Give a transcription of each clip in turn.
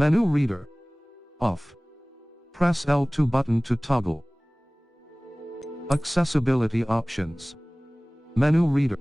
Menu reader. Off. Press L2 button to toggle. Accessibility options. Menu reader.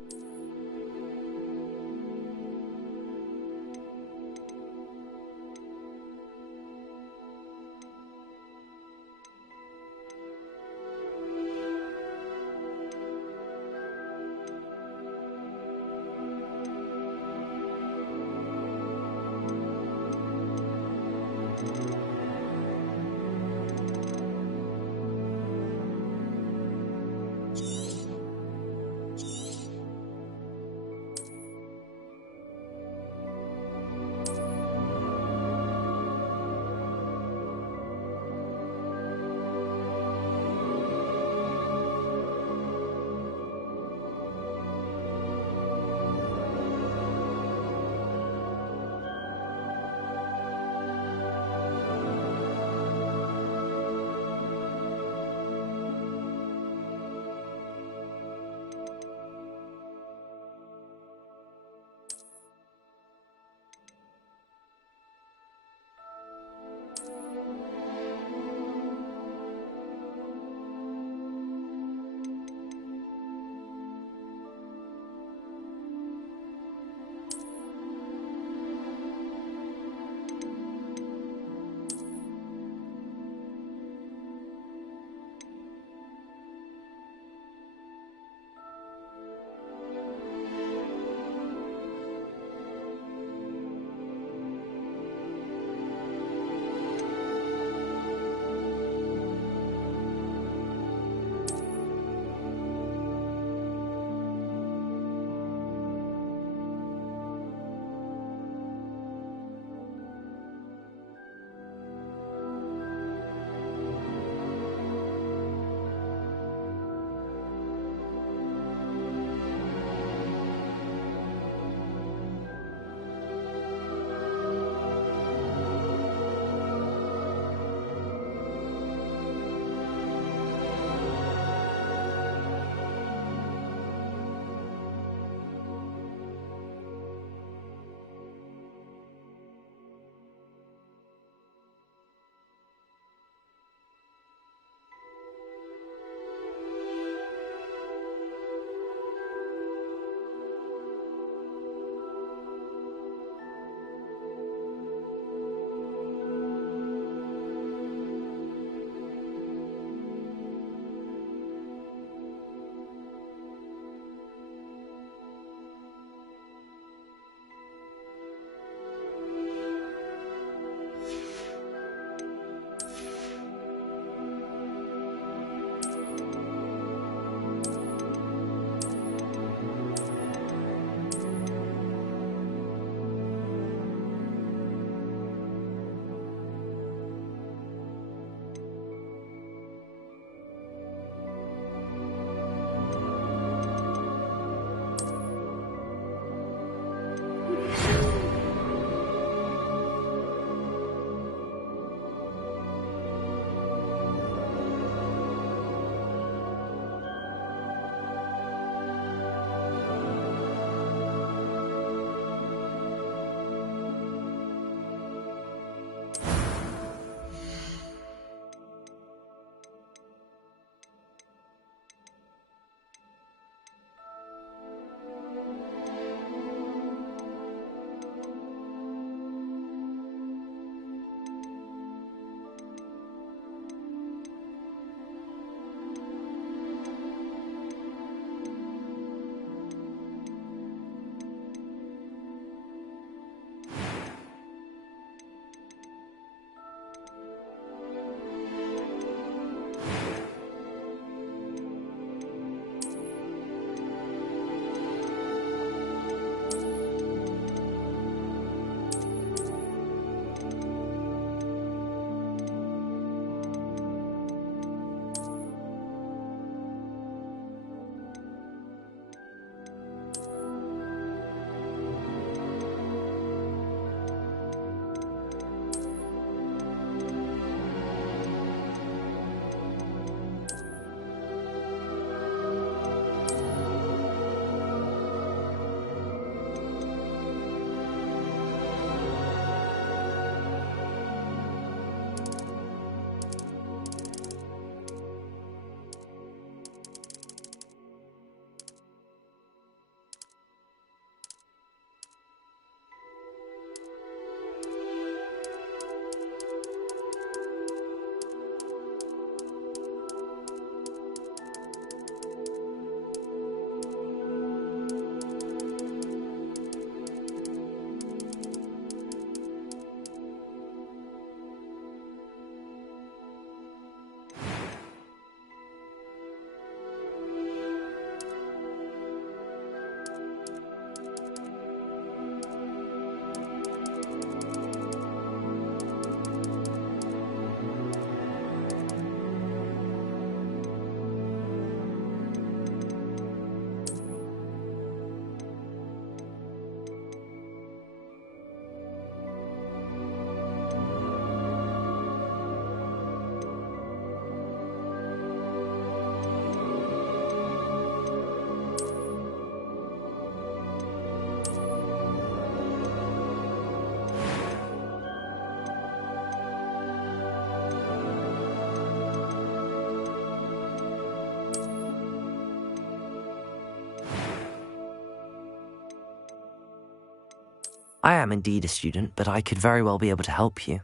I am indeed a student, but I could very well be able to help you.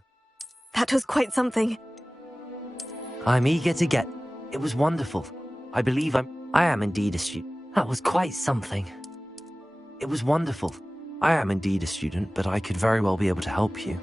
That was quite something. I'm eager to get... It was wonderful. I believe I am indeed a student. That was quite something. It was wonderful. I am indeed a student, but I could very well be able to help you.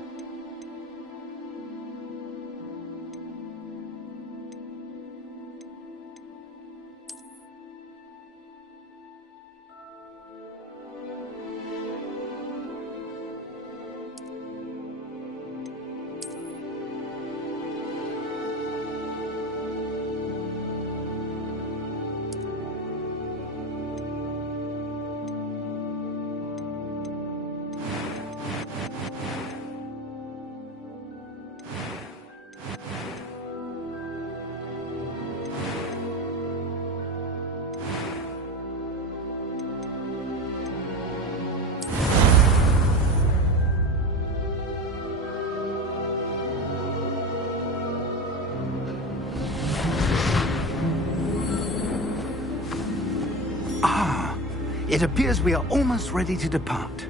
It appears we are almost ready to depart.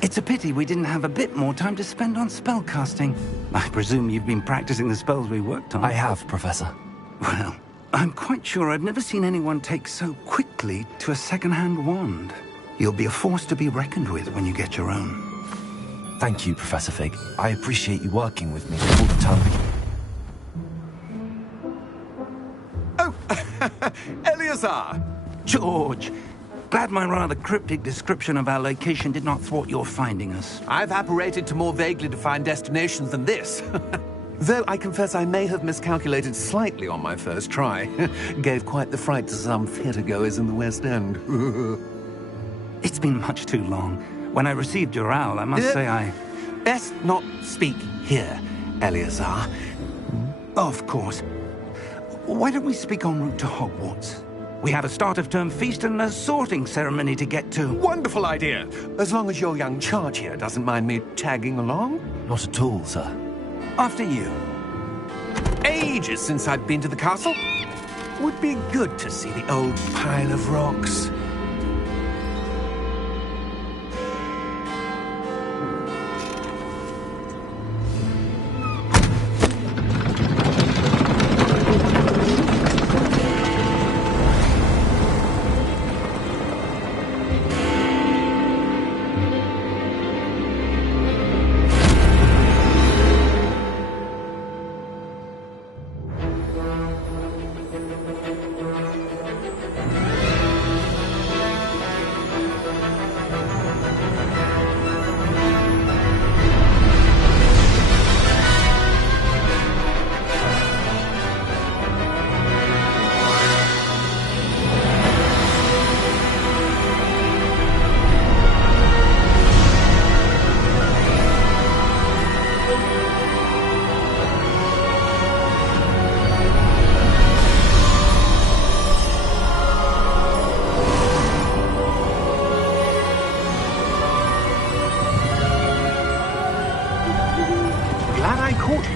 It's a pity we didn't have a bit more time to spend on spellcasting. I presume you've been practicing the spells we worked on. I have, Professor. Well, I'm quite sure I've never seen anyone take so quickly to a second-hand wand. You'll be a force to be reckoned with when you get your own. Thank you, Professor Fig. I appreciate you working with me all the time. Oh, Eleazar! George! Glad my rather cryptic description of our location did not thwart your finding us. I've apparated to more vaguely defined destinations than this. Though I confess I may have miscalculated slightly on my first try. Gave quite the fright to some theatre-goers in the West End. It's been much too long. When I received your owl, I must say I... Best not speak here, Eleazar. Of course. Why don't we speak en route to Hogwarts? We have a start-of-term feast and a sorting ceremony to get to. Wonderful idea! As long as your young charge here doesn't mind me tagging along. Not at all, sir. After you. Ages since I've been to the castle. Would be good to see the old pile of rocks.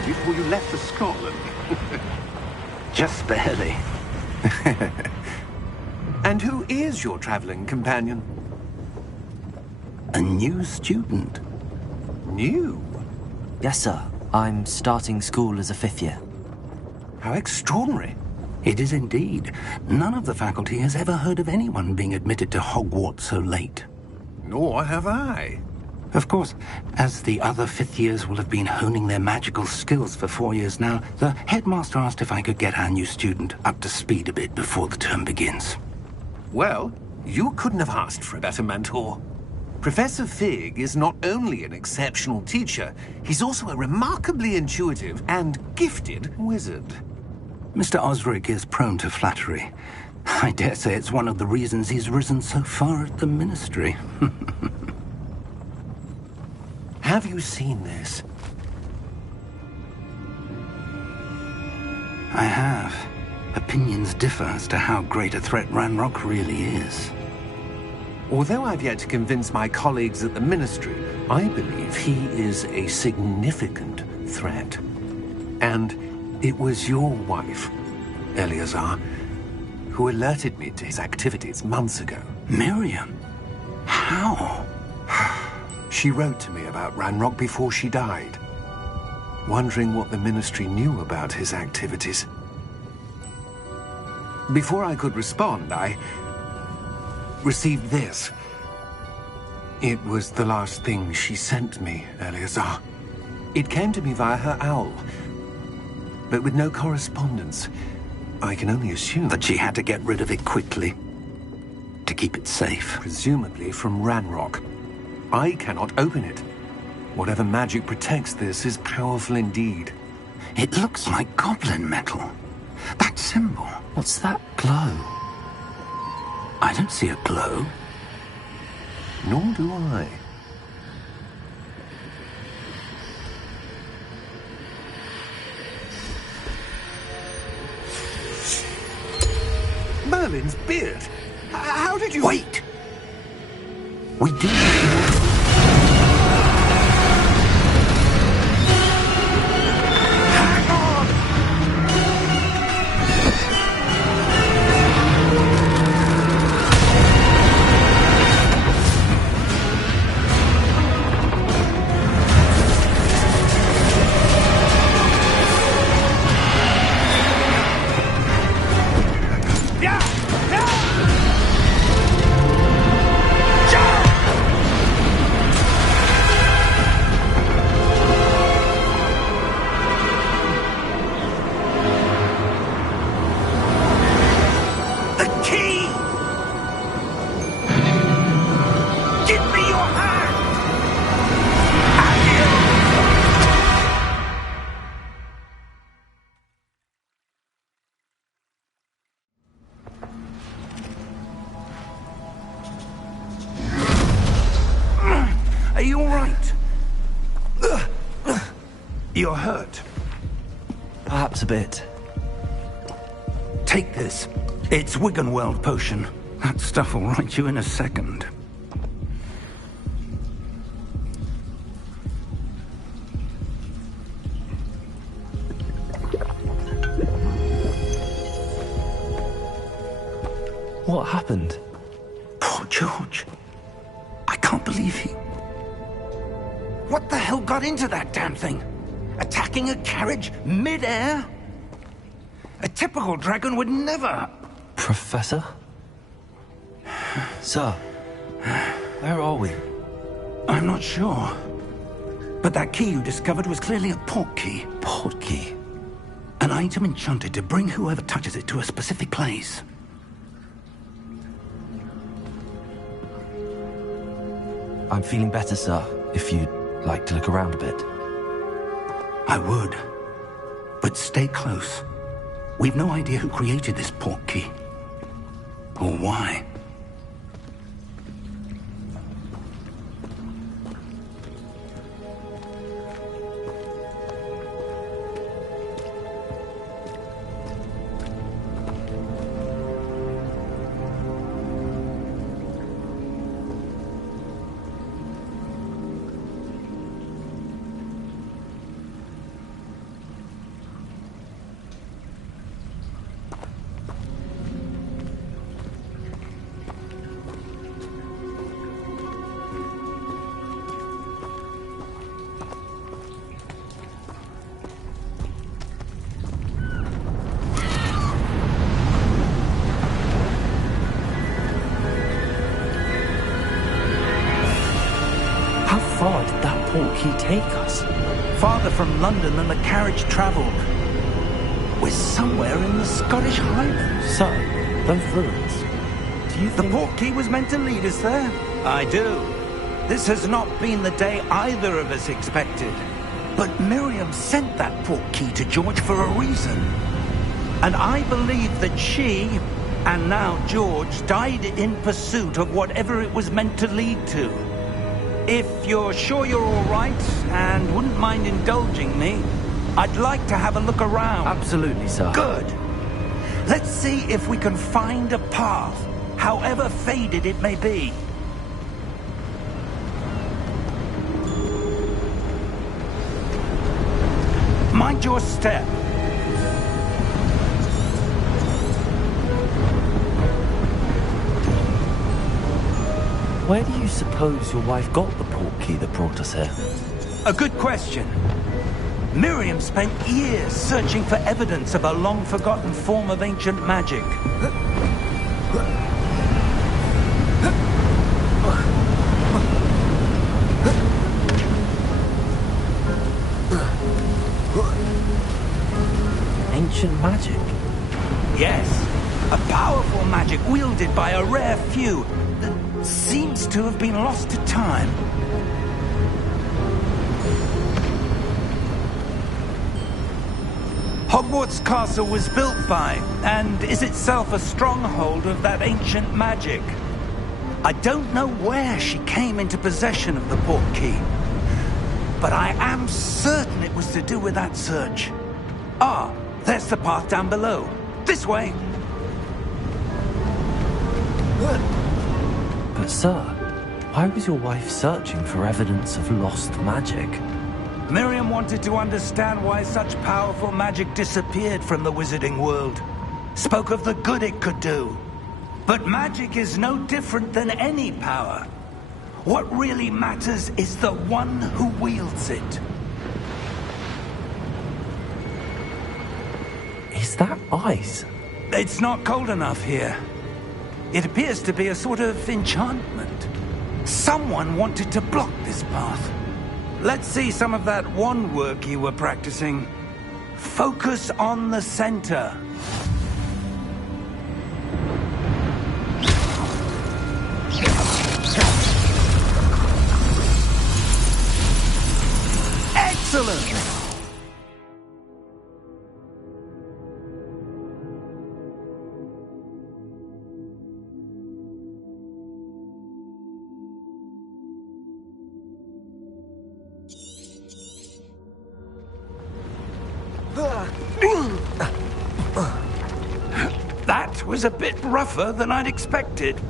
Before you left for Scotland. Just barely. And who is your traveling companion? A new student. New? Yes, sir. I'm starting school as a 5th year. How extraordinary. It is indeed. None of the faculty has ever heard of anyone being admitted to Hogwarts so late. Nor have I. Of course, as the other 5th years will have been honing their magical skills for 4 years now, the headmaster asked if I could get our new student up to speed a bit before the term begins. Well, you couldn't have asked for a better mentor. Professor Fig is not only an exceptional teacher, he's also a remarkably intuitive and gifted wizard. Mr. Osric is prone to flattery. I dare say it's one of the reasons he's risen so far at the ministry. Have you seen this? I have. Opinions differ as to how great a threat Ranrock really is. Although I've yet to convince my colleagues at the Ministry, I believe he is a significant threat. And it was your wife, Eleazar, who alerted me to his activities months ago. Miriam? How? She wrote to me about Ranrock before she died, wondering what the Ministry knew about his activities. Before I could respond, I received this. It was the last thing she sent me, Eleazar. It came to me via her owl, but with no correspondence. I can only assume That she had to get rid of it quickly, to keep it safe. presumably from Ranrock. I cannot open it. Whatever magic protects this is powerful indeed. It looks like goblin metal. That symbol. What's that glow? I don't see a glow. Nor do I. Merlin's beard. How did you... Wait! We do have to... Are you all right? You're hurt. Perhaps a bit. Take this. It's Wiggenweld potion. That stuff will right you in a second. What happened? Poor George. I can't believe he... What the hell got into that damn thing? Attacking a carriage mid-air? A typical dragon would never... Professor? Sir, where are we? I'm not sure. But that key you discovered was clearly a port key. Port key? An item enchanted to bring whoever touches it to a specific place. I'm feeling better, sir, if you'd like to look around a bit. I would. But stay close. We've no idea who created this port key. Or why. How far did that port key take us? Farther from London than the carriage travelled. We're somewhere in the Scottish Highlands. Sir, those ruins. Do you The think... port key was meant to lead us there? I do. This has not been the day either of us expected. But Miriam sent that port key to George for a reason. And I believe that she, and now George, died in pursuit of whatever it was meant to lead to. If you're sure you're all right, and wouldn't mind indulging me, I'd like to have a look around. Absolutely, sir. Good. Let's see if we can find a path, however faded it may be. Mind your step. Where do you suppose your wife got the portkey that brought us here? A good question. Miriam spent years searching for evidence of a long-forgotten form of ancient magic. Ancient magic? Yes, a powerful magic wielded by a rare few that seems to have been lost to time. Hogwarts Castle was built by, and is itself a stronghold of that ancient magic. I don't know where she came into possession of the portkey, but I am certain it was to do with that search. Ah, there's the path down below. This way. But sir, why was your wife searching for evidence of lost magic? Miriam wanted to understand why such powerful magic disappeared from the wizarding world. Spoke of the good it could do. But magic is no different than any power. What really matters is the one who wields it. Is that ice? It's not cold enough here. It appears to be a sort of enchantment. Someone wanted to block this path. Let's see some of that wand work you were practicing. Focus on the center. Excellent! That was a bit rougher than I'd expected.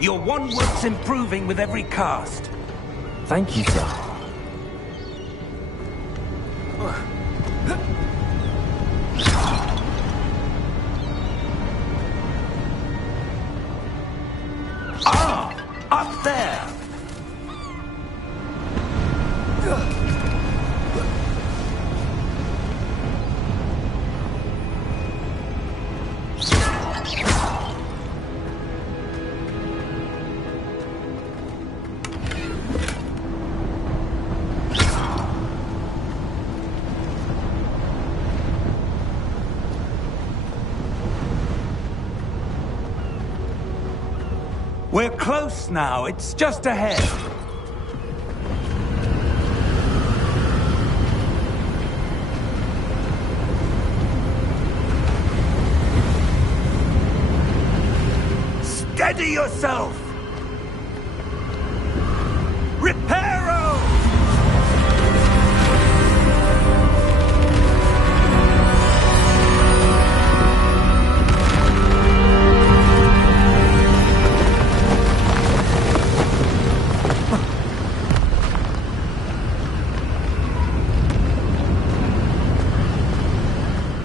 Your wand work's improving with every cast. Thank you, sir. Ah! Up there! We're close now. It's just ahead. Steady yourself! Reparo!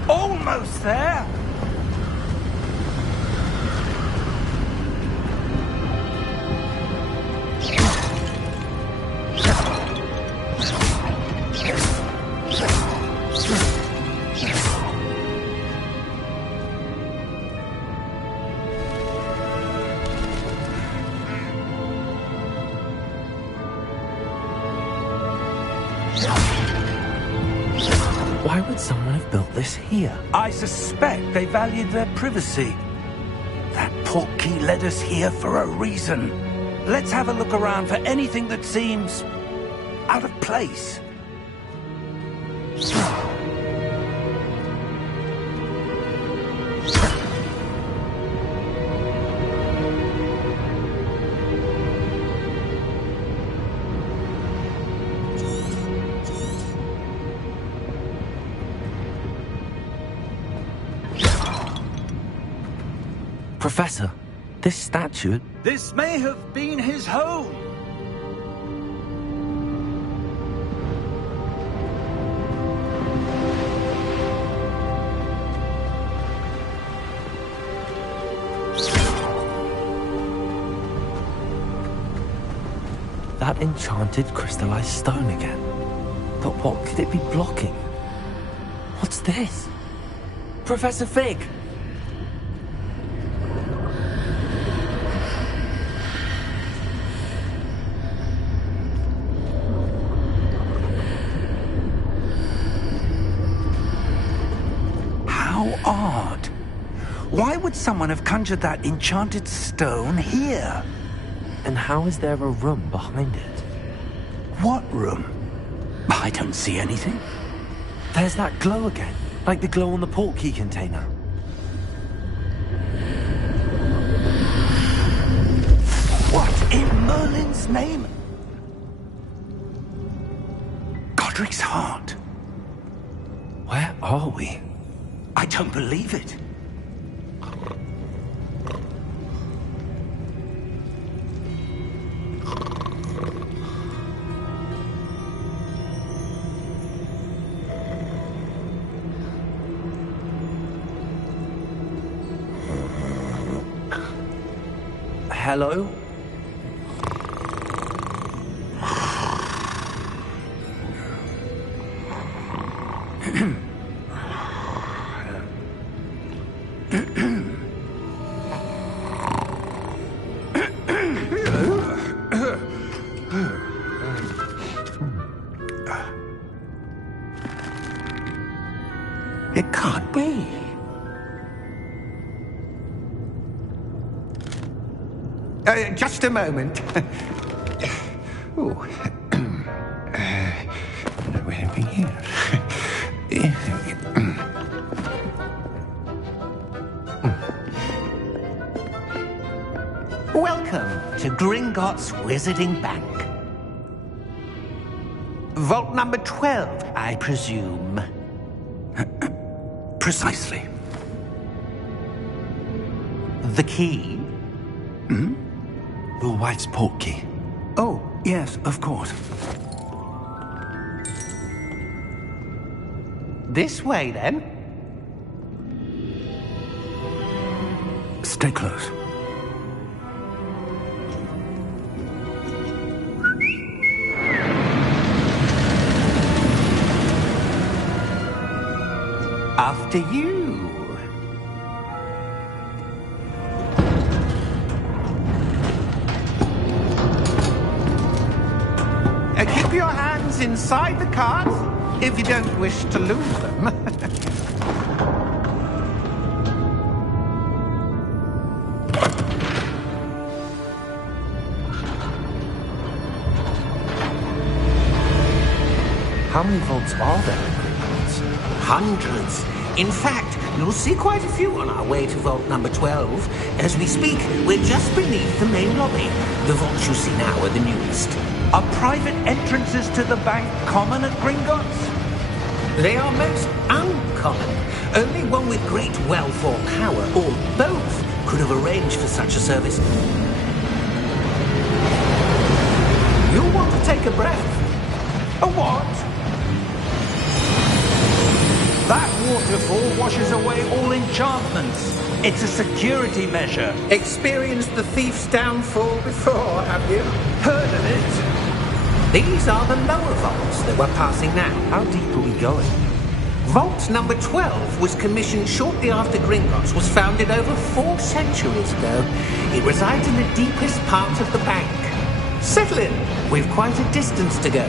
Almost there! Why would someone have built this here? I suspect they valued their privacy. That portkey led us here for a reason. Let's have a look around for anything that seems out of place. Professor, this statue... This may have been his home. That enchanted crystallized stone again. But what could it be blocking? What's this? Professor Fig! How odd. Why would someone have conjured that enchanted stone here? And how is there a room behind it? What room? I don't see anything. There's that glow again, like the glow on the portkey container. What in Merlin's name? Godric's heart. Where are we? I don't believe it. Hello? It can't be. Just a moment. Oh. Where are we here? Welcome to Gringotts Wizarding Bank. Vault number 12, I presume. Precisely. The key? Hmm? Your wife's portkey. Oh, yes, of course. This way, then. Stay close. After you. Keep your hands inside the cart if you don't wish to lose them. How many vaults are there in Gringotts? Hundreds. In fact, you'll see quite a few on our way to vault number 12. As we speak, we're just beneath the main lobby. The vaults you see now are the newest. Are private entrances to the bank common at Gringotts? They are most uncommon. Only one with great wealth or power, or both, could have arranged for such a service. You'll want to take a breath. A what? That waterfall washes away all enchantments. It's a security measure. Experienced the thief's downfall before, have you? Heard of it? These are the lower vaults that we're passing now. How deep are we going? Vault number 12 was commissioned shortly after Gringotts was founded over 4 centuries ago. It resides in the deepest part of the bank. Settle in. We've quite a distance to go.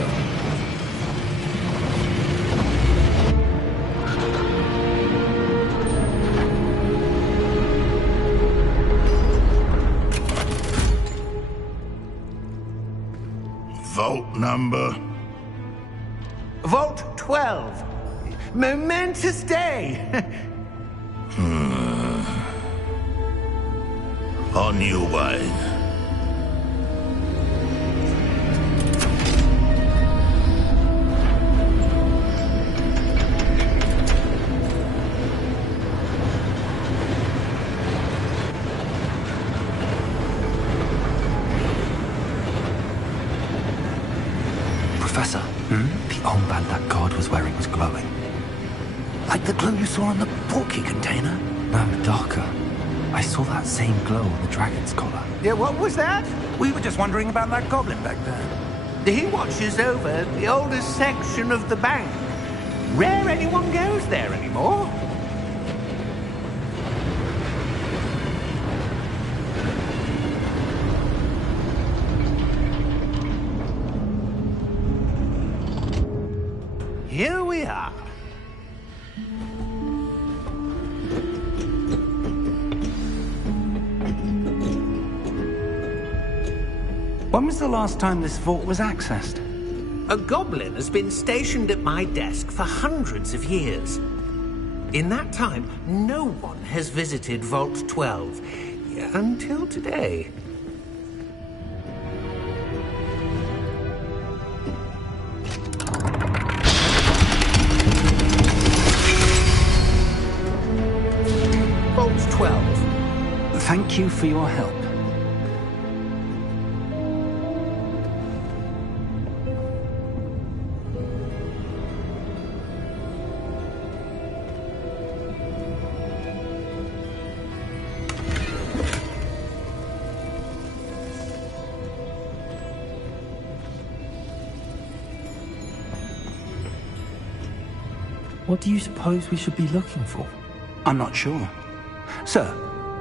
Vault number? Vault 12. Momentous day. On you, wine. Professor, the armband that guard was wearing was glowing. Like the glow you saw on the portkey container? No, darker. I saw that same glow on the dragon's collar. Yeah, what was that? We were just wondering about that goblin back there. He watches over the oldest section of the bank. Rare anyone goes there anymore. Here we are. When was the last time this vault was accessed? A goblin has been stationed at my desk for hundreds of years. In that time, no one has visited Vault 12 until today. Vault 12. Thank you for your help. What do you suppose we should be looking for? I'm not sure. Sir,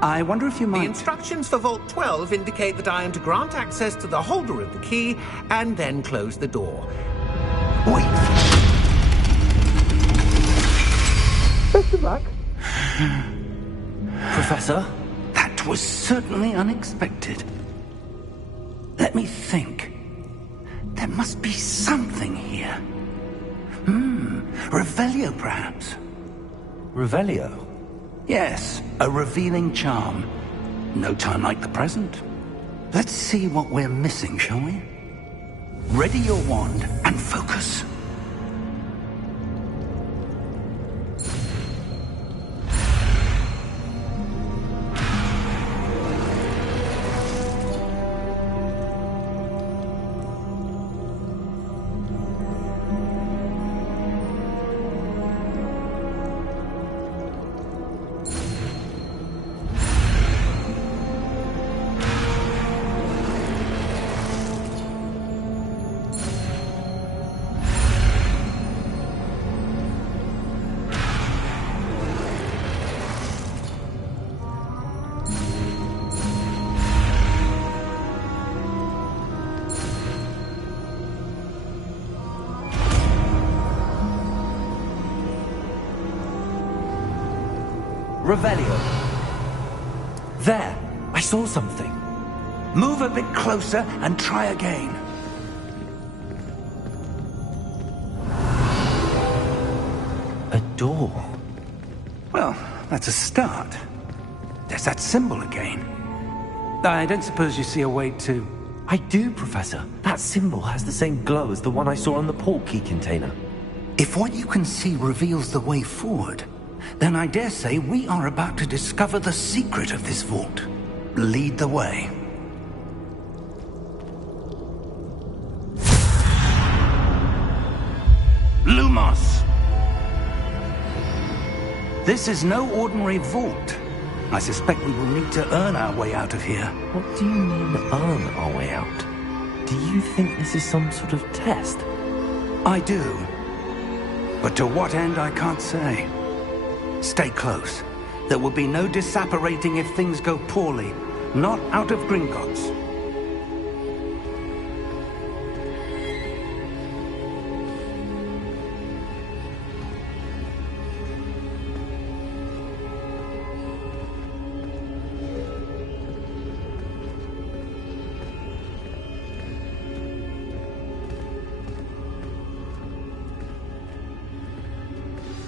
I wonder if you might... The instructions for Vault 12 indicate that I am to grant access to the holder of the key and then close the door. Wait! Best of luck. Professor? That was certainly unexpected. Let me think. There must be something here. Revelio, perhaps? Revelio? Yes, a revealing charm. No time like the present. Let's see what we're missing, shall we? Ready your wand and focus. Revelio. There! I saw something. Move a bit closer and try again. A door. Well, that's a start. There's that symbol again. I don't suppose you see a way to... I do, Professor. That symbol has the same glow as the one I saw on the portkey container. If what you can see reveals the way forward, then I dare say we are about to discover the secret of this vault. Lead the way. Lumos! This is no ordinary vault. I suspect we will need to earn our way out of here. What do you mean, earn our way out? Do you think this is some sort of test? I do. But to what end, I can't say. Stay close. There will be no disapparating if things go poorly. Not out of Gringotts.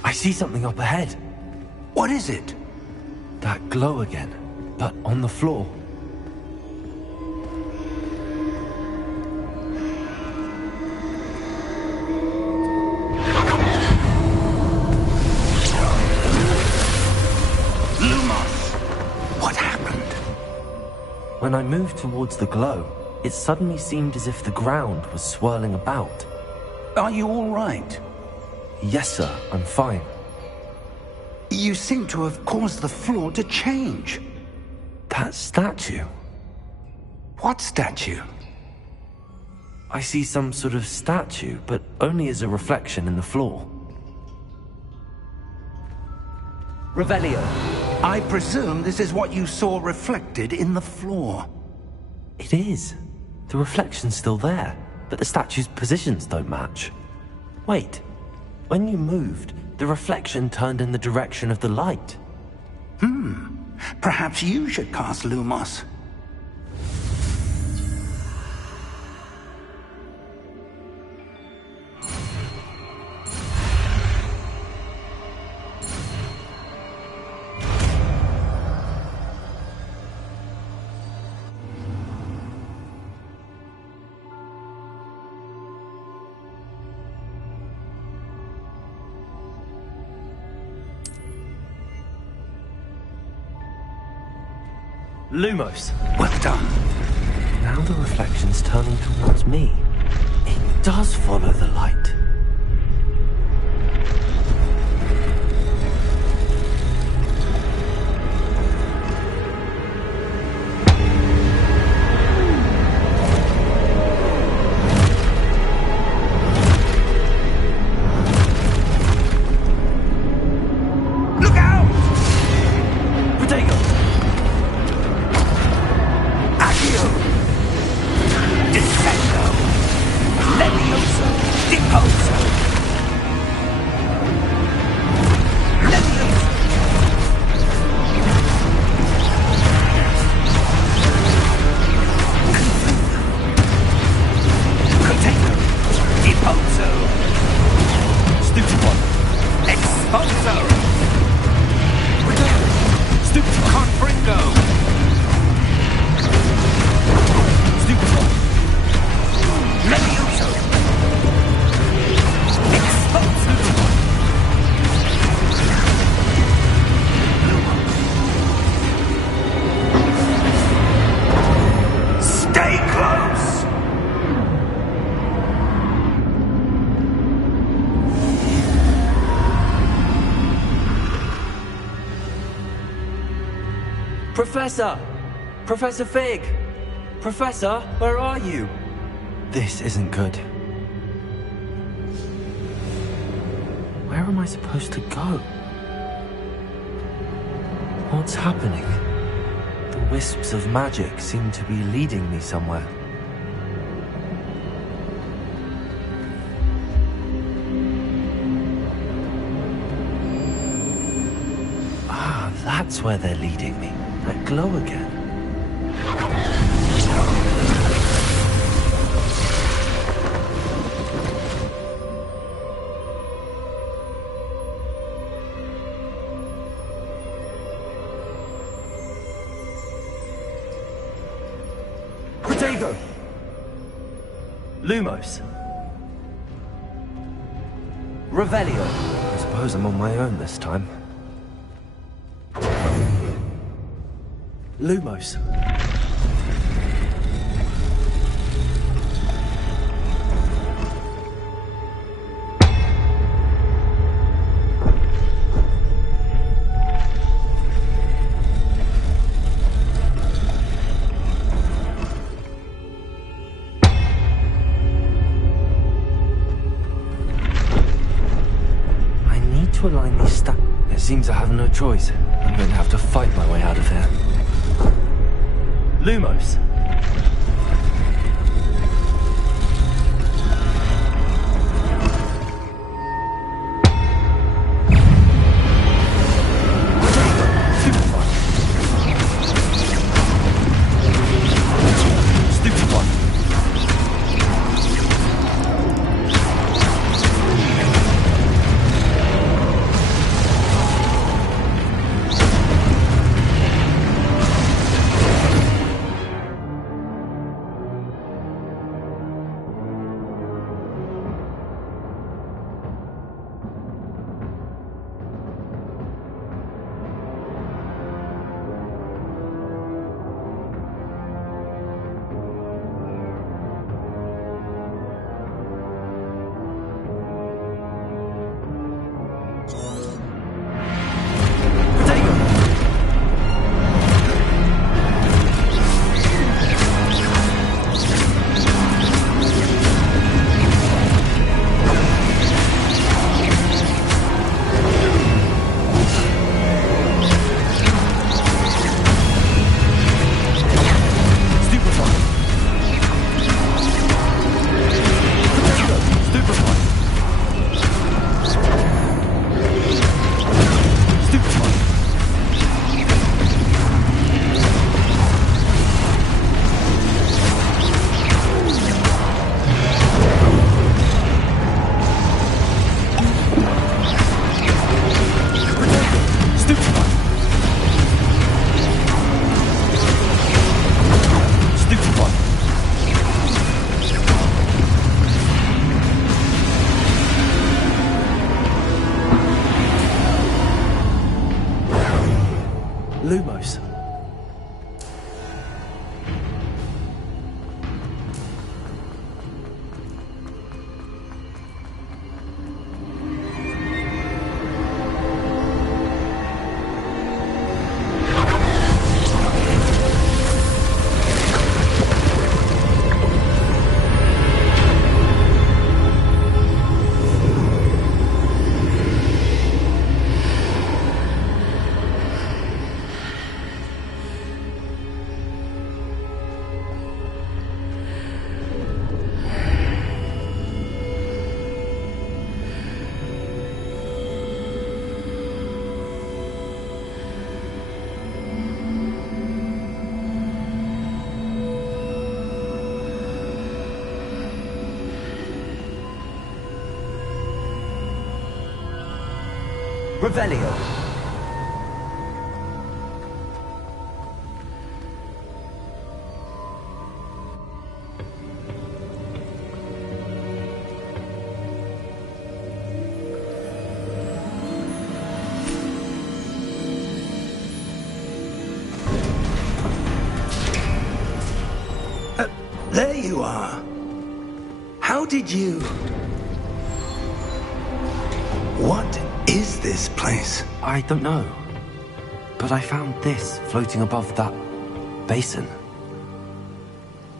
I see something up ahead. What is it? That glow again, but on the floor. Lumos! What happened? When I moved towards the glow, it suddenly seemed as if the ground was swirling about. Are you all right? Yes, sir, I'm fine. You seem to have caused the floor to change. That statue? What statue? I see some sort of statue, but only as a reflection in the floor. Revelio. I presume this is what you saw reflected in the floor. It is. The reflection's still there, but the statue's positions don't match. Wait, when you moved, the reflection turned in the direction of the light. Perhaps you should cast Lumos. Lumos. Well done. Now the reflection's turning towards me. It does follow the light. Look out! Protego! Accio! Descendo! Levioso! Deposo! Levioso! Protego! Deposo! Stupid one! Exposo! Stupid one! Confringo! Stupid one! Levioso! Exposo! Stay close! Professor! Professor Fig! Professor, where are you? This isn't good. Where am I supposed to go? What's happening? The wisps of magic seem to be leading me somewhere. Ah, that's where they're leading me. That glow again. Protego! Lumos. Revelio. I suppose I'm on my own this time. Lumos. I need to align these stacks. It seems I have no choice. I'm going to have to fight my way out of here. Lumos. Stupid one. Revelio. There you are. How did you... What is this place? I don't know. But I found this floating above that basin.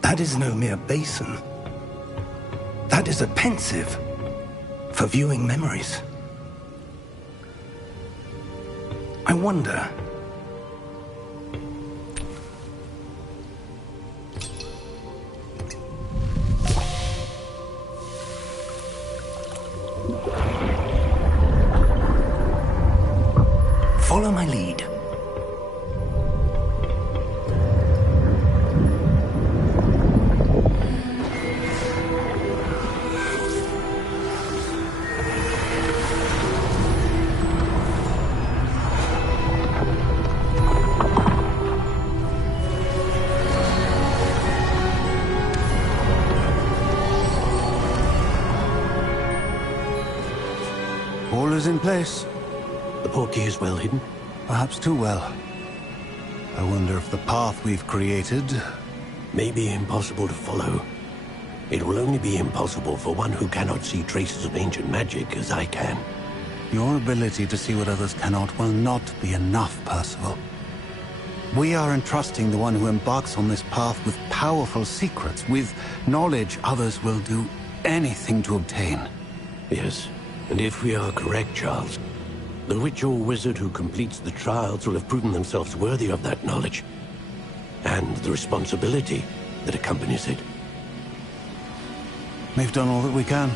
That is no mere basin. That is a pensive for viewing memories. I wonder... Follow my lead. All is in place. The portkey is well hidden? Perhaps too well. I wonder if the path we've created... may be impossible to follow. It will only be impossible for one who cannot see traces of ancient magic as I can. Your ability to see what others cannot will not be enough, Percival. We are entrusting the one who embarks on this path with powerful secrets, with knowledge others will do anything to obtain. Yes, and if we are correct, Charles, the witch or wizard who completes the trials will have proven themselves worthy of that knowledge, and the responsibility that accompanies it. We've done all that we can.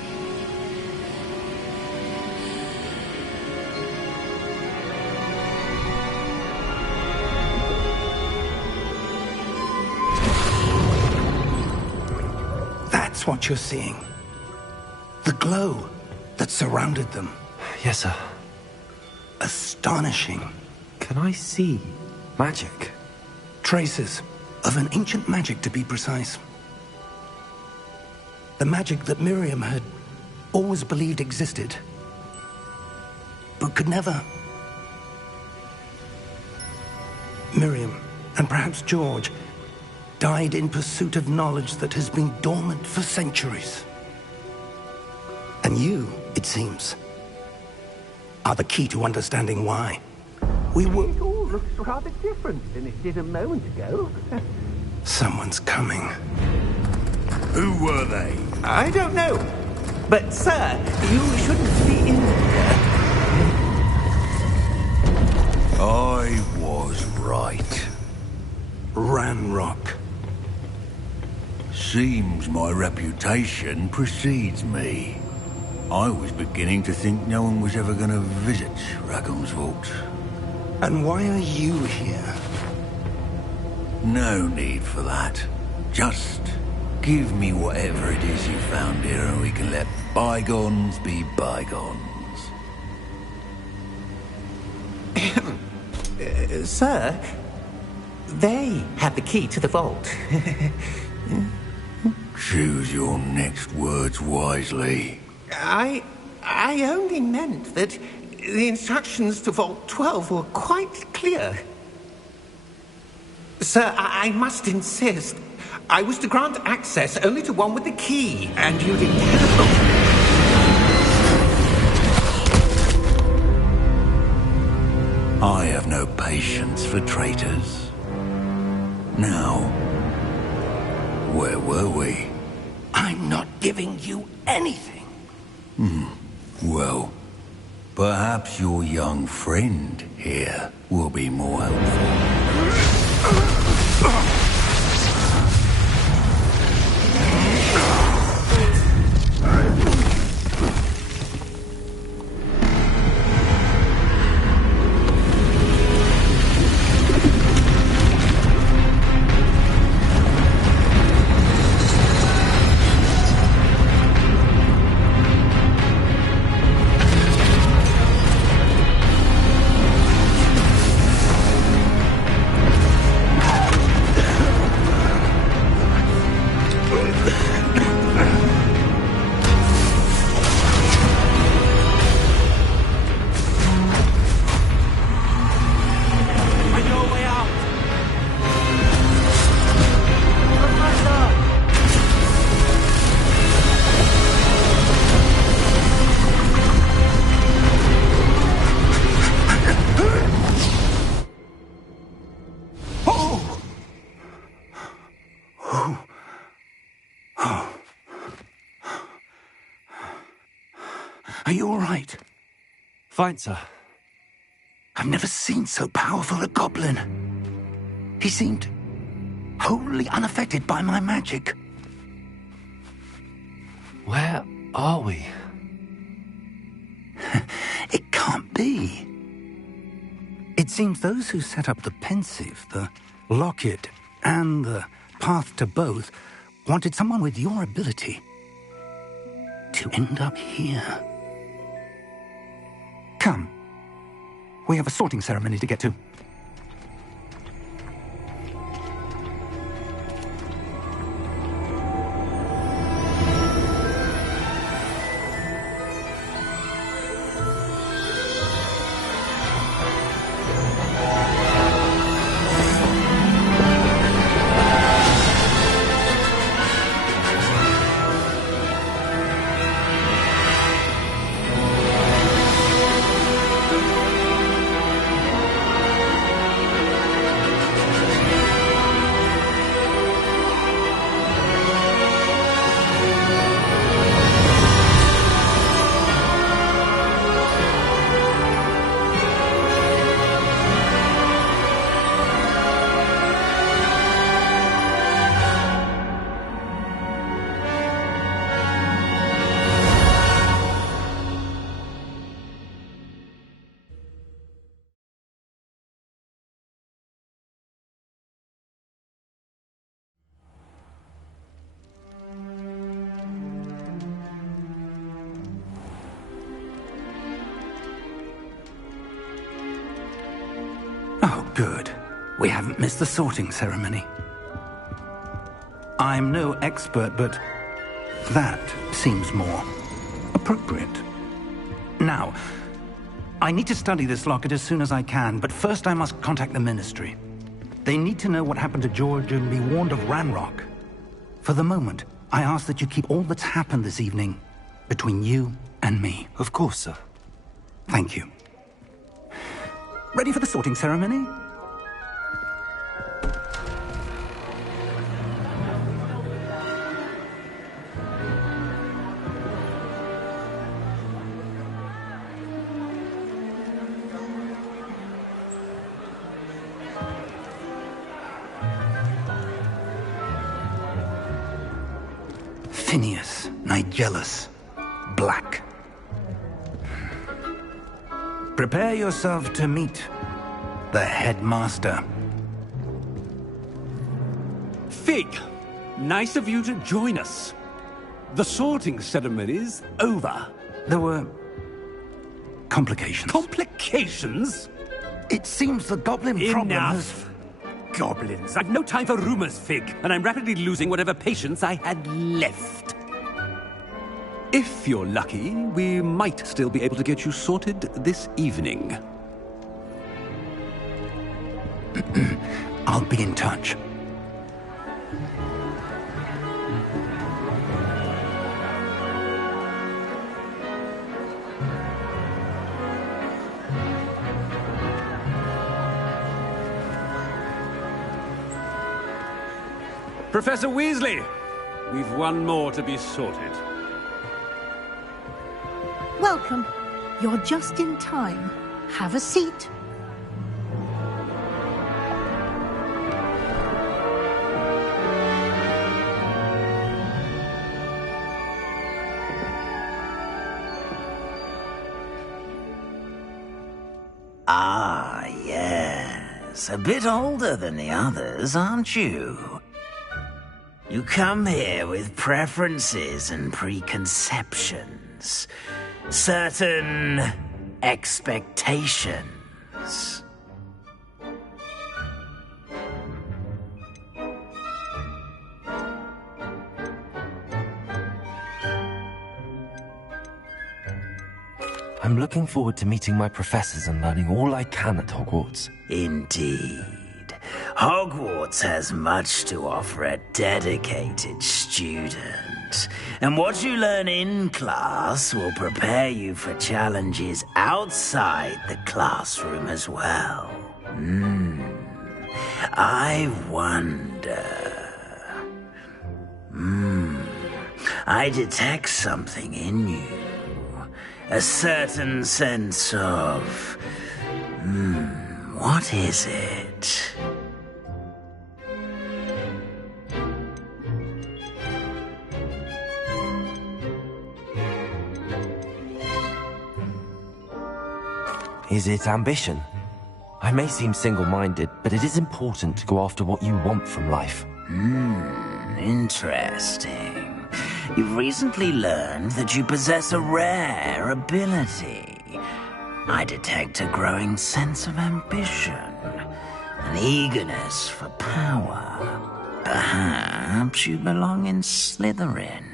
That's what you're seeing. The glow that surrounded them. Yes, sir. Astonishing. Can I see magic? Traces of an ancient magic, to be precise. The magic that Miriam had always believed existed, but could never. Miriam, and perhaps George, died in pursuit of knowledge that has been dormant for centuries. And you, it seems, are the key to understanding why. We were... It all looks rather different than it did a moment ago. Someone's coming. Who were they? I don't know. But, sir, you shouldn't be in here. I was right. Ranrock. Seems my reputation precedes me. I was beginning to think no one was ever going to visit Rackham's Vault. And why are you here? No need for that. Just give me whatever it is you found here and we can let bygones be bygones. Sir, they have the key to the vault. Choose your next words wisely. I only meant that the instructions to Vault 12 were quite clear. Sir, I must insist. I was to grant access only to one with the key, and you did terrible. I have no patience for traitors. Now, where were we? I'm not giving you anything. Well, perhaps your young friend here will be more helpful. Are you all right? Fine, sir. I've never seen so powerful a goblin. He seemed wholly unaffected by my magic. Where are we? It can't be. It seems those who set up the pensive, the locket, and the path to both wanted someone with your ability to end up here. Come. We have a sorting ceremony to get to. Oh, good. We haven't missed the sorting ceremony. I'm no expert, but that seems more appropriate. Now, I need to study this locket as soon as I can, but first I must contact the Ministry. They need to know what happened to George and be warned of Ranrock. For the moment, I ask that you keep all that's happened this evening between you and me. Of course, sir. Thank you. Ready for the sorting ceremony? Phineas, Nigellus, Black. Prepare yourself to meet the headmaster. Fig, nice of you to join us. The sorting ceremony's over. There were complications. Complications? It seems the goblin problem has... Enough! Goblins. I've no time for rumors, Fig, and I'm rapidly losing whatever patience I had left. If you're lucky, we might still be able to get you sorted this evening. I'll be in touch. Professor Weasley, we've one more to be sorted. Welcome. You're just in time. Have a seat. Ah, yes. A bit older than the others, aren't you? You come here with preferences and preconceptions. Certain expectations. I'm looking forward to meeting my professors and learning all I can at Hogwarts. Indeed. Hogwarts has much to offer a dedicated student. And what you learn in class will prepare you for challenges outside the classroom as well. I wonder... I detect something in you. A certain sense of... what is it? Is it ambition? I may seem single-minded, but it is important to go after what you want from life. Interesting. You've recently learned that you possess a rare ability. I detect a growing sense of ambition, an eagerness for power. Perhaps you belong in Slytherin.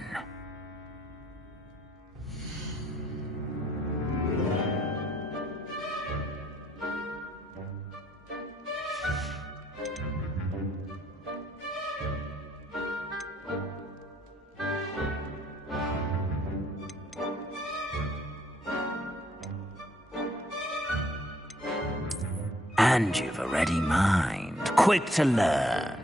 And you've a ready mind, quick to learn.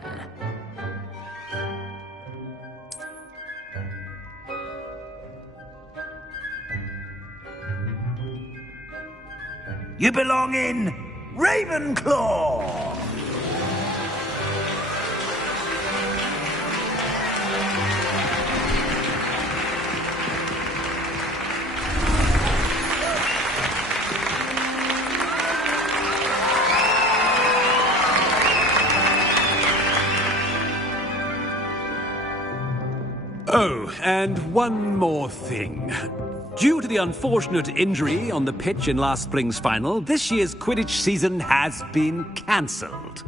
You belong in Ravenclaw! Oh, and one more thing. Due to the unfortunate injury on the pitch in last spring's final, this year's Quidditch season has been cancelled.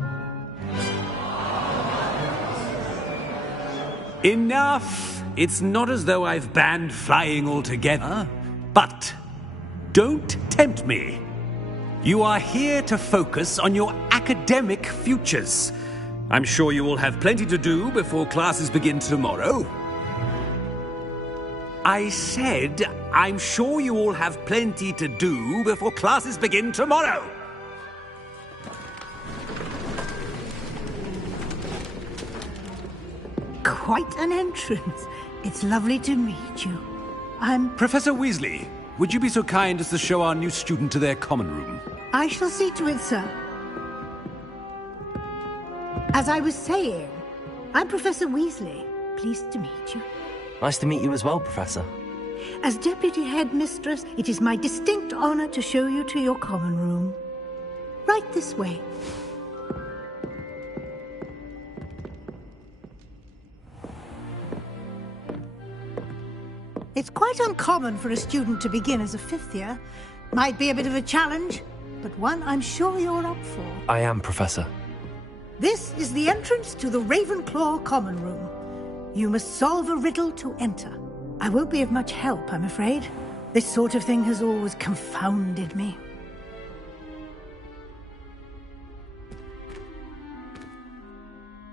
Enough! It's not as though I've banned flying altogether, but don't tempt me. You are here to focus on your academic futures. I'm sure you will have plenty to do before classes begin tomorrow. I said, I'm sure you all have plenty to do before classes begin tomorrow. Quite an entrance. It's lovely to meet you. I'm... Professor Weasley, would you be so kind as to show our new student to their common room? I shall see to it, sir. As I was saying, I'm Professor Weasley. Pleased to meet you. Nice to meet you as well, Professor. As Deputy Headmistress, it is my distinct honor to show you to your common room. Right this way. It's quite uncommon for a student to begin as a fifth year. Might be a bit of a challenge, but one I'm sure you're up for. I am, Professor. This is the entrance to the Ravenclaw common room. You must solve a riddle to enter. I won't be of much help, I'm afraid. This sort of thing has always confounded me.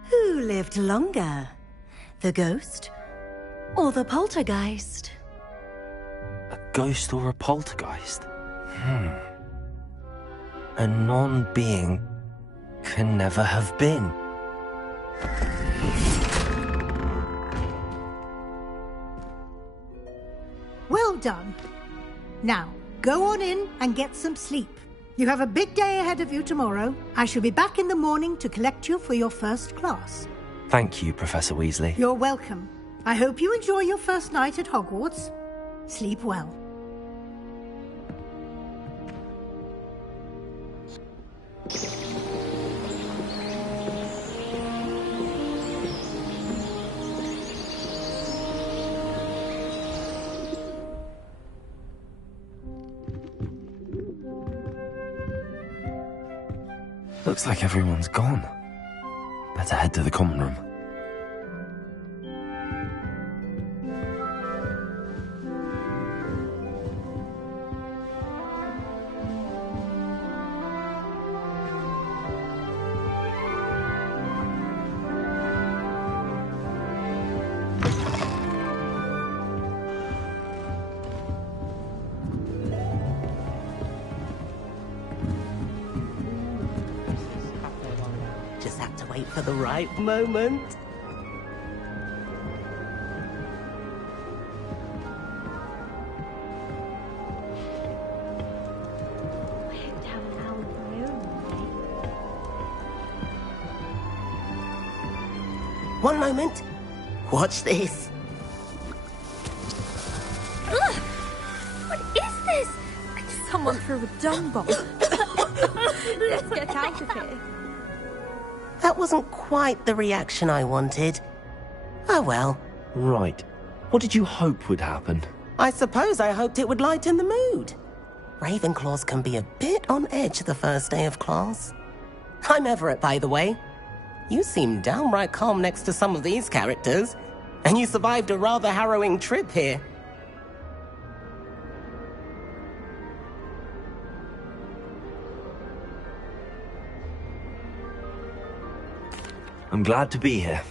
Who lived longer? The ghost or the poltergeist? A ghost or a poltergeist? A non-being can never have been. Well done. Now, go on in and get some sleep. You have a big day ahead of you tomorrow. I shall be back in the morning to collect you for your first class. Thank you, Professor Weasley. You're welcome. I hope you enjoy your first night at Hogwarts. Sleep well. Looks like everyone's gone. Better head to the common room. Just have to wait for the right moment. one moment. Watch this. Ugh! What is this? Someone threw a dung bomb. Let's get out of here. That wasn't quite the reaction I wanted. Oh well. Right. What did you hope would happen? I suppose I hoped it would lighten the mood. Ravenclaws can be a bit on edge the first day of class. I'm Everett, by the way. You seem downright calm next to some of these characters, and you survived a rather harrowing trip here. I'm glad to be here.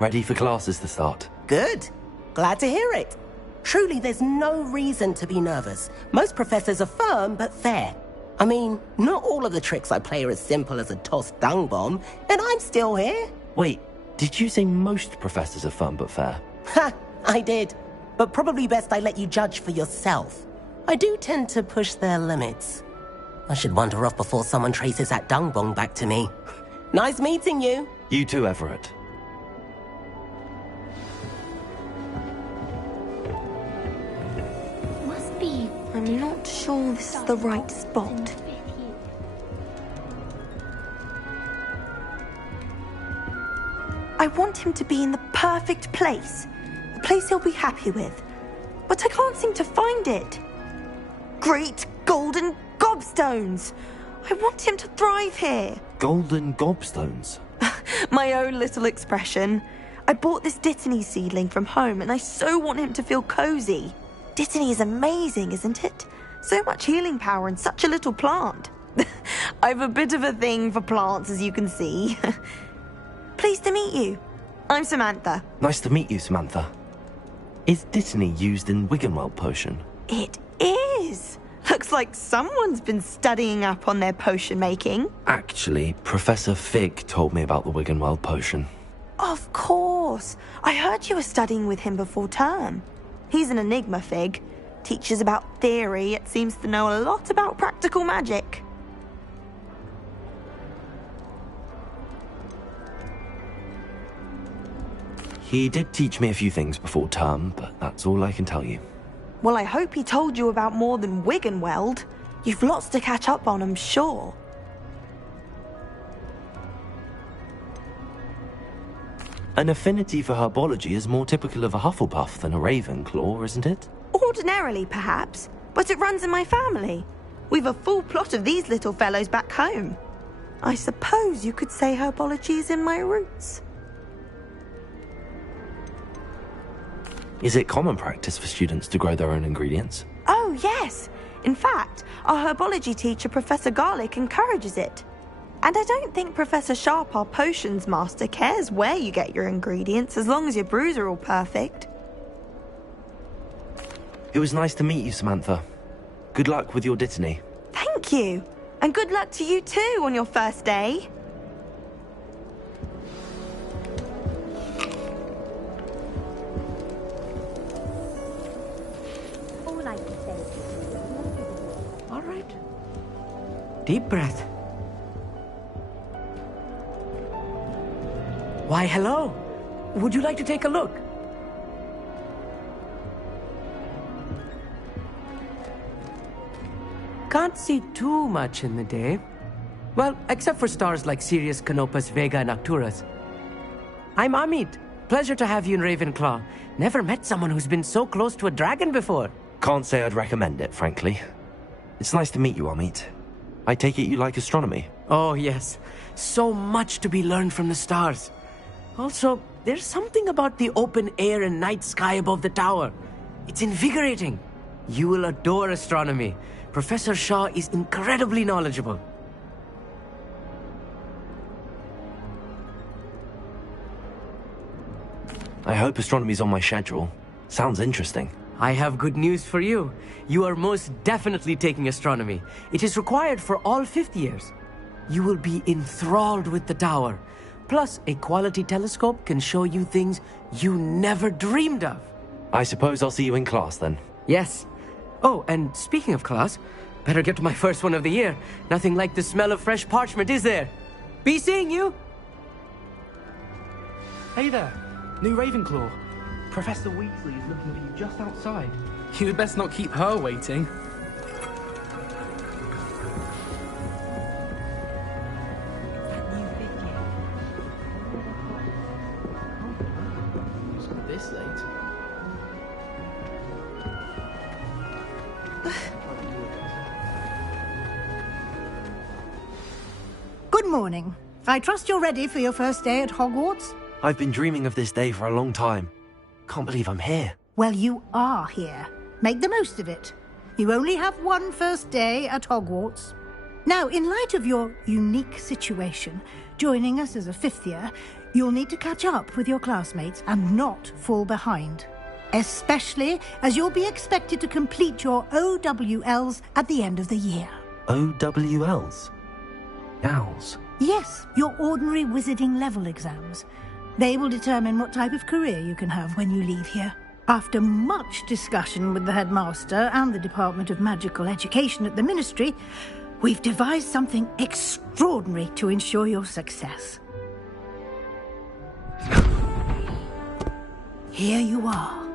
Ready for classes to start. Good. Glad to hear it. Truly, there's no reason to be nervous. Most professors are firm but fair. I mean, not all of the tricks I play are as simple as a tossed dung bomb, and I'm still here. Wait, did you say most professors are fun but fair? Ha! I did. But probably best I let you judge for yourself. I do tend to push their limits. I should wander off before someone traces that dung bomb back to me. Nice meeting you. You too, Everett. Must be. I'm not sure this is the right spot. I want him to be in the perfect place. A place he'll be happy with. But I can't seem to find it. Great golden gobstones! I want him to thrive here. Golden gobstones? My own little expression. I bought this Dittany seedling from home and I so want him to feel cozy. Dittany is amazing, isn't it? So much healing power in such a little plant. I've a bit of a thing for plants, as you can see. Pleased to meet you. I'm Samantha. Nice to meet you, Samantha. Is Dittany used in Wiggenweld potion? It is. Looks like someone's been studying up on their potion making. Actually, Professor Fig told me about the Wiggenweld potion. Of course. I heard you were studying with him before term. He's an enigma, Fig. Teaches about theory, yet seems to know a lot about practical magic. He did teach me a few things before term, but that's all I can tell you. Well, I hope he told you about more than Wiggenweld. You've lots to catch up on, I'm sure. An affinity for herbology is more typical of a Hufflepuff than a Ravenclaw, isn't it? Ordinarily, perhaps, but it runs in my family. We've a full plot of these little fellows back home. I suppose you could say herbology is in my roots. Is it common practice for students to grow their own ingredients? Oh, yes. In fact, our herbology teacher, Professor Garlick, encourages it. And I don't think Professor Sharp, our potions master, cares where you get your ingredients, as long as your brews are all perfect. It was nice to meet you, Samantha. Good luck with your Dittany. Thank you. And good luck to you too on your first day. All right. Deep breath. Why, hello. Would you like to take a look? Can't see too much in the day. Well, except for stars like Sirius, Canopus, Vega, and Arcturus. I'm Amit. Pleasure to have you in Ravenclaw. Never met someone who's been so close to a dragon before. Can't say I'd recommend it, frankly. It's nice to meet you, Amit. I take it you like astronomy? Oh, yes. So much to be learned from the stars. Also, there's something about the open air and night sky above the tower. It's invigorating. You will adore astronomy. Professor Shaw is incredibly knowledgeable. I hope astronomy's on my schedule. Sounds interesting. I have good news for you. You are most definitely taking astronomy. It is required for all fifth years. You will be enthralled with the tower. Plus, a quality telescope can show you things you never dreamed of. I suppose I'll see you in class then. Yes. Oh, and speaking of class, better get to my first one of the year. Nothing like the smell of fresh parchment, is there? Be seeing you! Hey there, new Ravenclaw. Professor Weasley is looking for you just outside. You'd best not keep her waiting. This late? Good morning. I trust you're ready for your first day at Hogwarts? I've been dreaming of this day for a long time. Can't believe I'm here. Well, you are here. Make the most of it. You only have one first day at Hogwarts. Now, in light of your unique situation, joining us as a fifth year, you'll need to catch up with your classmates and not fall behind. Especially as you'll be expected to complete your OWLs at the end of the year. OWLs? Owls? Yes, your ordinary wizarding level exams. They will determine what type of career you can have when you leave here. After much discussion with the headmaster and the Department of Magical Education at the Ministry, we've devised something extraordinary to ensure your success. Here you are.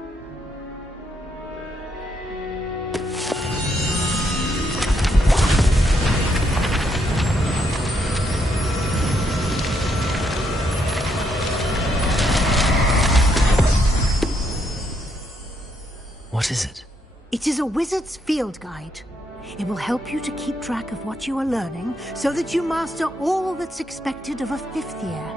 What is it? It is a wizard's field guide. It will help you to keep track of what you are learning so that you master all that's expected of a fifth year.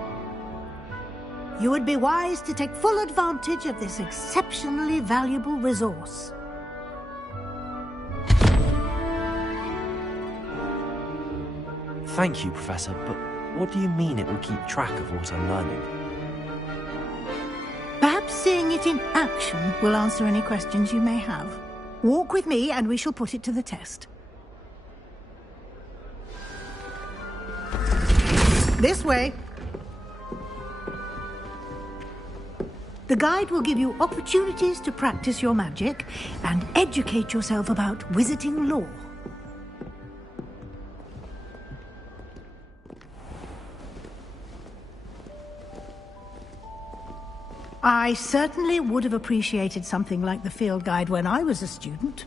You would be wise to take full advantage of this exceptionally valuable resource. Thank you, Professor, but what do you mean it will keep track of what I'm learning? Perhaps seeing it in action will answer any questions you may have. Walk with me and we shall put it to the test. This way. The guide will give you opportunities to practice your magic and educate yourself about wizarding lore. I certainly would have appreciated something like the field guide when I was a student.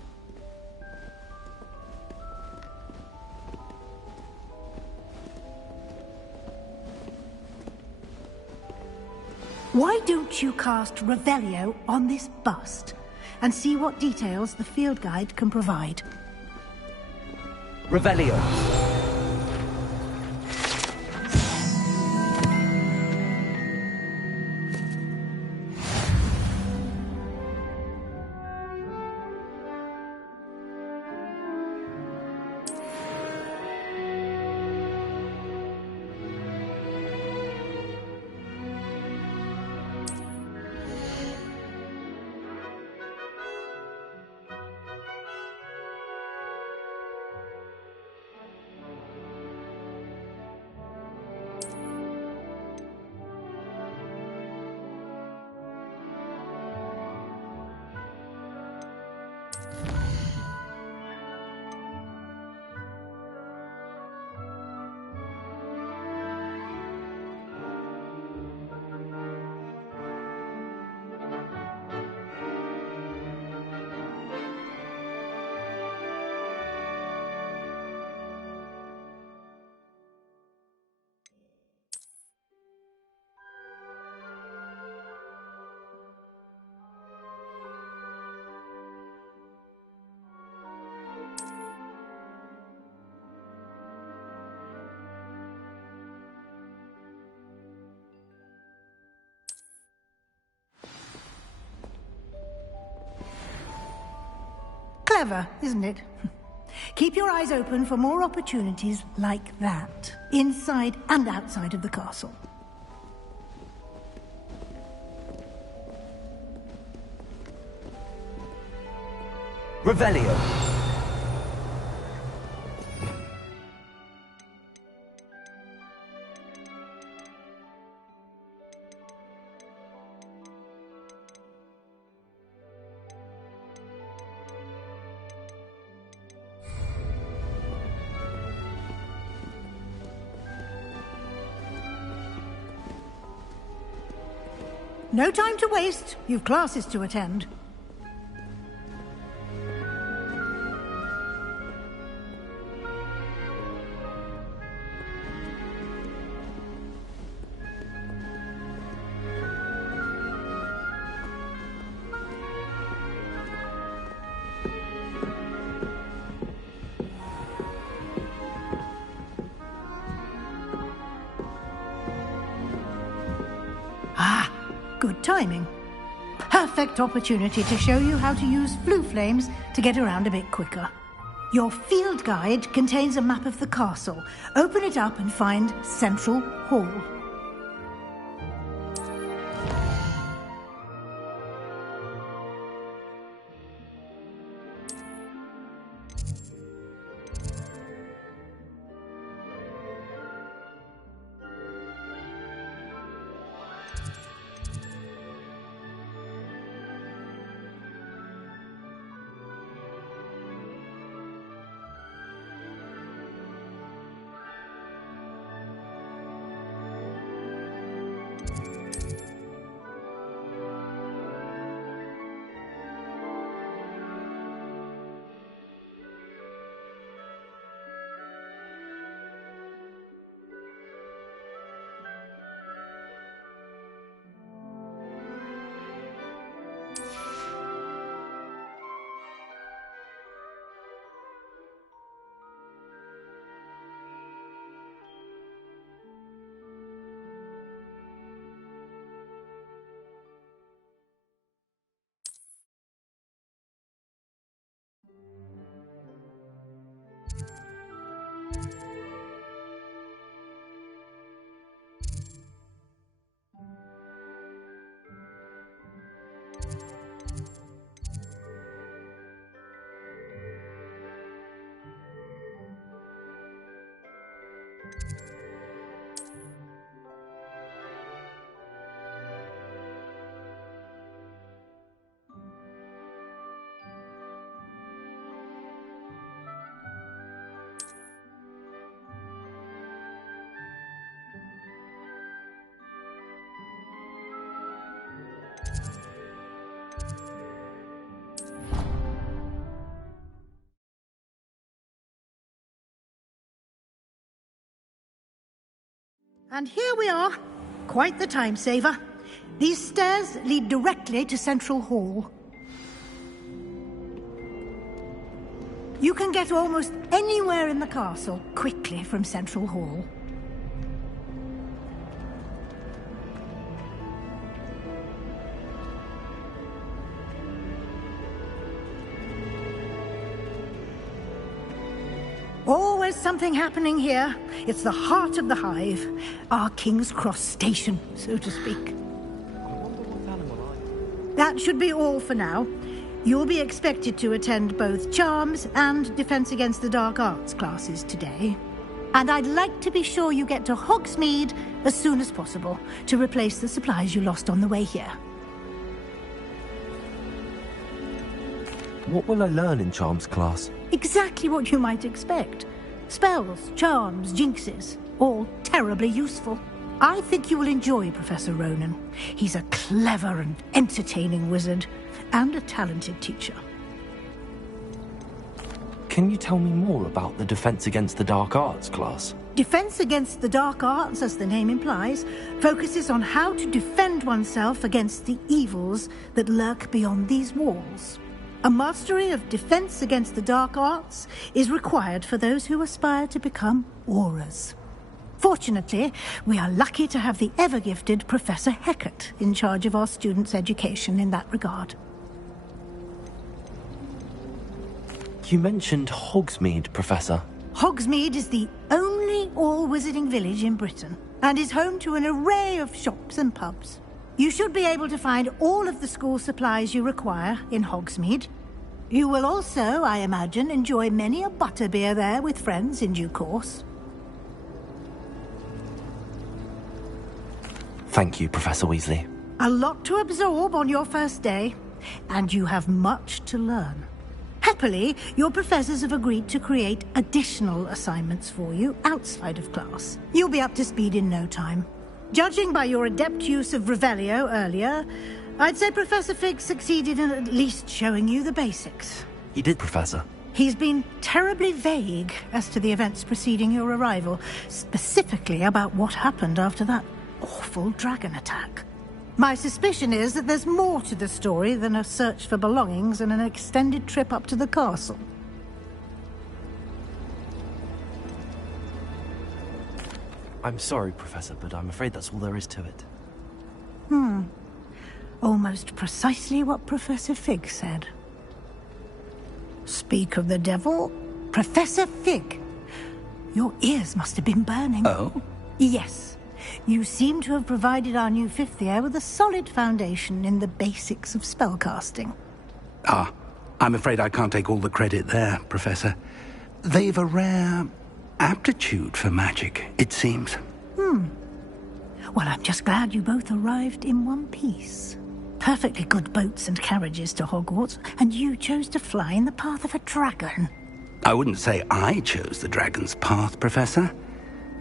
Why don't you cast Revelio on this bust and see what details the field guide can provide? Revelio. Clever, isn't it? Keep your eyes open for more opportunities like that, inside and outside of the castle. Revelio. No time to waste. You've classes to attend. Good timing. Perfect opportunity to show you how to use flue flames to get around a bit quicker. Your field guide contains a map of the castle. Open it up and find Central Hall. And here we are. Quite the time saver. These stairs lead directly to Central Hall. You can get almost anywhere in the castle quickly from Central Hall. Always something happening here. It's the heart of the hive. Our King's Cross station, so to speak. That should be all for now. You'll be expected to attend both Charms and Defense Against the Dark Arts classes today. And I'd like to be sure you get to Hogsmeade as soon as possible to replace the supplies you lost on the way here. What will I learn in Charms class? Exactly what you might expect. Spells, charms, jinxes, all terribly useful. I think you will enjoy Professor Ronan. He's a clever and entertaining wizard, and a talented teacher. Can you tell me more about the Defense Against the Dark Arts class? Defense Against the Dark Arts, as the name implies, focuses on how to defend oneself against the evils that lurk beyond these walls. A mastery of Defense Against the Dark Arts is required for those who aspire to become Aurors. Fortunately, we are lucky to have the ever-gifted Professor Hecat in charge of our students' education in that regard. You mentioned Hogsmeade, Professor. Hogsmeade is the only all-wizarding village in Britain, and is home to an array of shops and pubs. You should be able to find all of the school supplies you require in Hogsmeade. You will also, I imagine, enjoy many a butterbeer there with friends in due course. Thank you, Professor Weasley. A lot to absorb on your first day, and you have much to learn. Happily, your professors have agreed to create additional assignments for you outside of class. You'll be up to speed in no time. Judging by your adept use of Revelio earlier, I'd say Professor Fig succeeded in at least showing you the basics. He did, Professor. He's been terribly vague as to the events preceding your arrival, specifically about what happened after that awful dragon attack. My suspicion is that there's more to the story than a search for belongings and an extended trip up to the castle. I'm sorry, Professor, but I'm afraid that's all there is to it. Almost precisely what Professor Fig said. Speak of the devil, Professor Fig. Your ears must have been burning. Oh? Yes. You seem to have provided our new fifth year with a solid foundation in the basics of spellcasting. Ah, I'm afraid I can't take all the credit there, Professor. They've a rare aptitude for magic, it seems. Well, I'm just glad you both arrived in one piece. Perfectly good boats and carriages to Hogwarts, and you chose to fly in the path of a dragon. I wouldn't say I chose the dragon's path, Professor.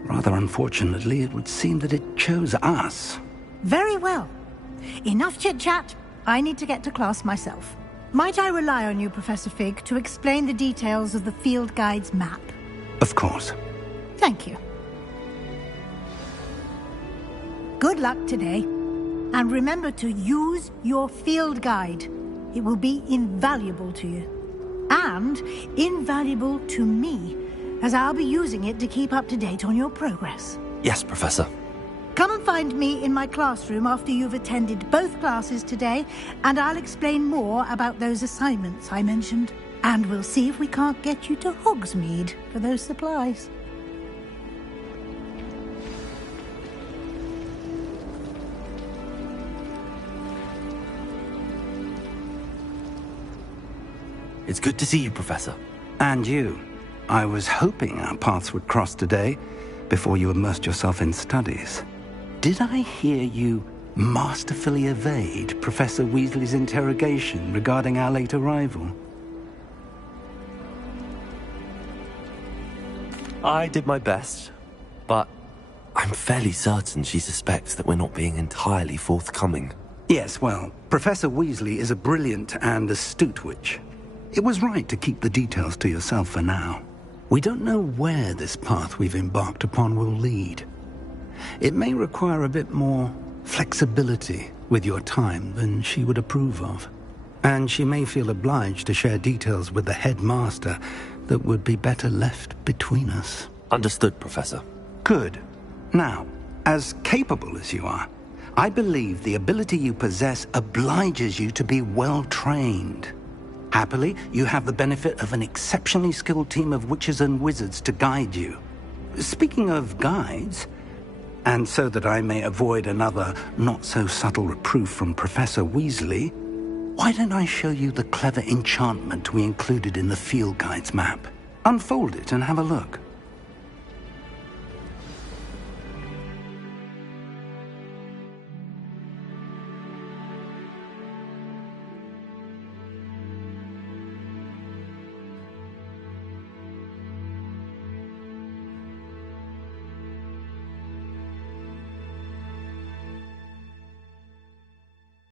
Rather unfortunately, it would seem that it chose us. Very well. Enough chit-chat. I need to get to class myself. Might I rely on you, Professor Fig, to explain the details of the field guide's map? Of course. Thank you. Good luck today. And remember to use your field guide. It will be invaluable to you. And invaluable to me, as I'll be using it to keep up to date on your progress. Yes, Professor. Come and find me in my classroom after you've attended both classes today, and I'll explain more about those assignments I mentioned. And we'll see if we can't get you to Hogsmeade for those supplies. It's good to see you, Professor. And you. I was hoping our paths would cross today, before you immersed yourself in studies. Did I hear you masterfully evade Professor Weasley's interrogation regarding our late arrival? I did my best, but I'm fairly certain she suspects that we're not being entirely forthcoming. Yes, well, Professor Weasley is a brilliant and astute witch. It was right to keep the details to yourself for now. We don't know where this path we've embarked upon will lead. It may require a bit more flexibility with your time than she would approve of. And she may feel obliged to share details with the headmaster that would be better left between us. Understood, Professor. Good. Now, as capable as you are, I believe the ability you possess obliges you to be well-trained. Happily, you have the benefit of an exceptionally skilled team of witches and wizards to guide you. Speaking of guides, and so that I may avoid another not-so-subtle reproof from Professor Weasley, why don't I show you the clever enchantment we included in the field guide's map? Unfold it and have a look.